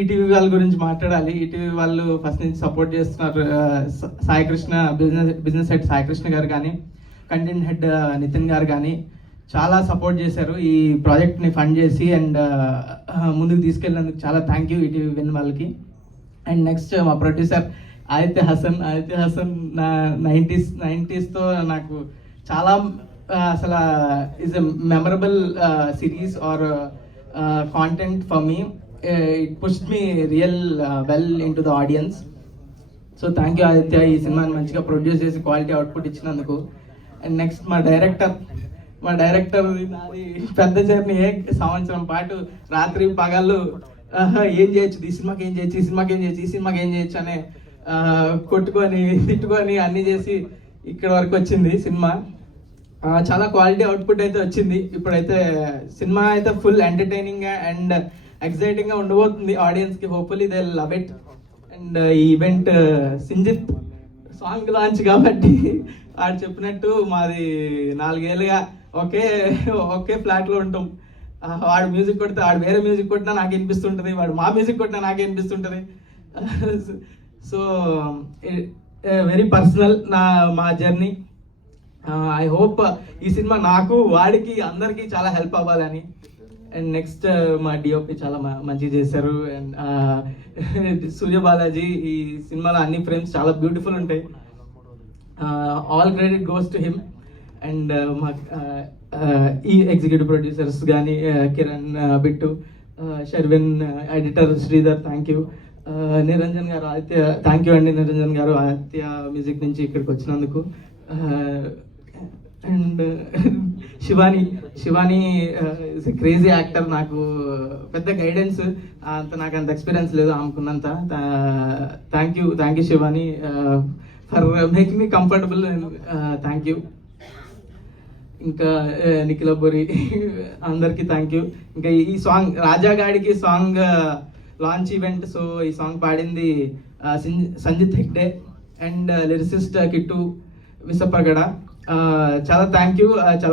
ETV వాళ్ళ గురించి మాట్లాడాలి. ఈటీవీ వాళ్ళు ఫస్ట్ నుంచి సపోర్ట్ చేస్తున్నారు. సాయి కృష్ణ బిజినెస్ హెడ్ సాయి కృష్ణ గారు కానీ, కంటెంట్ హెడ్ నితిన్ గారు కానీ చాలా సపోర్ట్ చేశారు ఈ ప్రాజెక్ట్ని ఫండ్ చేసి. అండ్ ముందుకు తీసుకెళ్ళినందుకు చాలా థ్యాంక్ యూ ఈటీవీ విన్ వాళ్ళకి. అండ్ నెక్స్ట్ మా ప్రొడ్యూసర్ ఆదిత్య హసన్ నా 90s నాకు చాలా అసలు is a memorable series or content for me. It pushed me real well into the audience. So thank you Aditya, ఈ సినిమాని మంచిగా ప్రొడ్యూస్ చేసి క్వాలిటీ అవుట్పుట్ ఇచ్చినందుకు. అండ్ నెక్స్ట్ మా డైరెక్టర్ నాది పెద్ద జర్నీ. సంవత్సరం పాటు రాత్రి పగళ్ళు ఏం చేయొచ్చు, ఈ సినిమాకి ఏం చేయొచ్చు, ఈ సినిమాకి ఏం చేయొచ్చు అనే కొట్టుకొని తిట్టుకొని అన్నీ చేసి ఇక్కడ వరకు వచ్చింది సినిమా. చాలా క్వాలిటీ అవుట్పుట్ అయితే వచ్చింది. ఇప్పుడైతే సినిమా అయితే ఫుల్ ఎంటర్టైనింగ్ అండ్ ఎక్సైటింగ్గా ఉండబోతుంది ఆడియన్స్కి. Hopefully they love it. And ఈ ఈవెంట్ సింజిత్ సాంగ్ లాంచ్ కాబట్టి వాడు చెప్పినట్టు మాది 4 ఏళ్ళుగా ఒకే ఫ్లాట్లో ఉంటాం. వాడు మ్యూజిక్ కొడితే వాడు వేరే మ్యూజిక్ కొట్టినా నాకు వినిపిస్తుంటుంది, వాడు మా మ్యూజిక్ కొట్టినా నాకే వినిపిస్తుంటుంది. సో వెరీ పర్సనల్ మా జర్నీ. ఐ హోప్ ఈ సినిమా నాకు వాడికి అందరికీ చాలా హెల్ప్ అవ్వాలని. అండ్ నెక్స్ట్ మా డిఓపి చాలా మంచిగా చేశారు. అండ్ సూర్య బాలాజీ ఈ సినిమాలో అన్ని ఫ్రేమ్స్ చాలా బ్యూటిఫుల్ ఉంటాయి. All credit goes to him. And మా ఈ ఎగ్జిక్యూటివ్ ప్రొడ్యూసర్స్ కానీ Kiran, Bittu, Sharvin, editor Sridhar, thank you. Niranjan garu, Aditya, thank you అండి నిరంజన్ గారు ఆదిత్య మ్యూజిక్ నుంచి ఇక్కడికి వచ్చినందుకు. And Shivani is crazy actor. నాకు పెద్ద గైడెన్స్ నాకు అంత ఎక్స్పీరియన్స్ లేదు ఆమెకున్నంత. Thank you Shivani for making me comfortable. Thank you. ఇంకా నిఖిలబోరి అందరికీ థ్యాంక్ యూ. ఇంకా ఈ సాంగ్ రాజాగాడికి సాంగ్ లాంచ్ ఈవెంట్. సో ఈ సాంగ్ పాడింది సంజిత్ హెగ్డే అండ్ లిరిసిస్ట్ కిట్టు విసప్పగడ. చాలా థ్యాంక్ యూ. చాలా